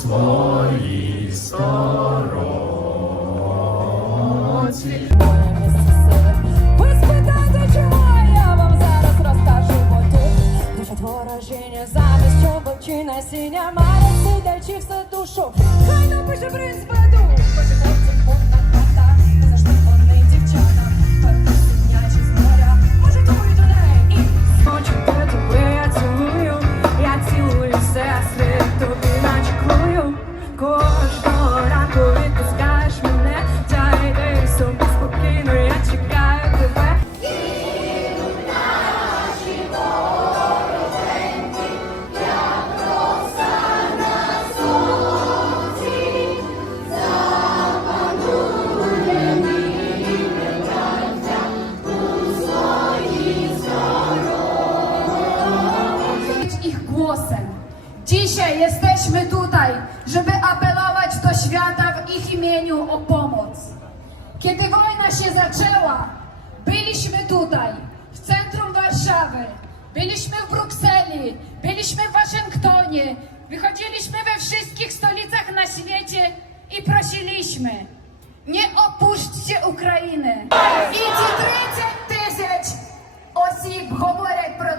своїй сторонці. Ви спитаєте, чого я вам зараз розкажу, бо тут душа творожіння замість чобочі насіння має сидячи все душу. Хай напише принц беду. Dzisiaj jesteśmy tutaj, żeby apelować do świata w ich imieniu o pomoc. Kiedy wojna się zaczęła, byliśmy tutaj, w centrum Warszawy, byliśmy w Brukseli, byliśmy w Waszyngtonie, wychodziliśmy we wszystkich stolicach na świecie i prosiliśmy, nie opuśćcie Ukrainy. I ci 30 tysięcy osób говорять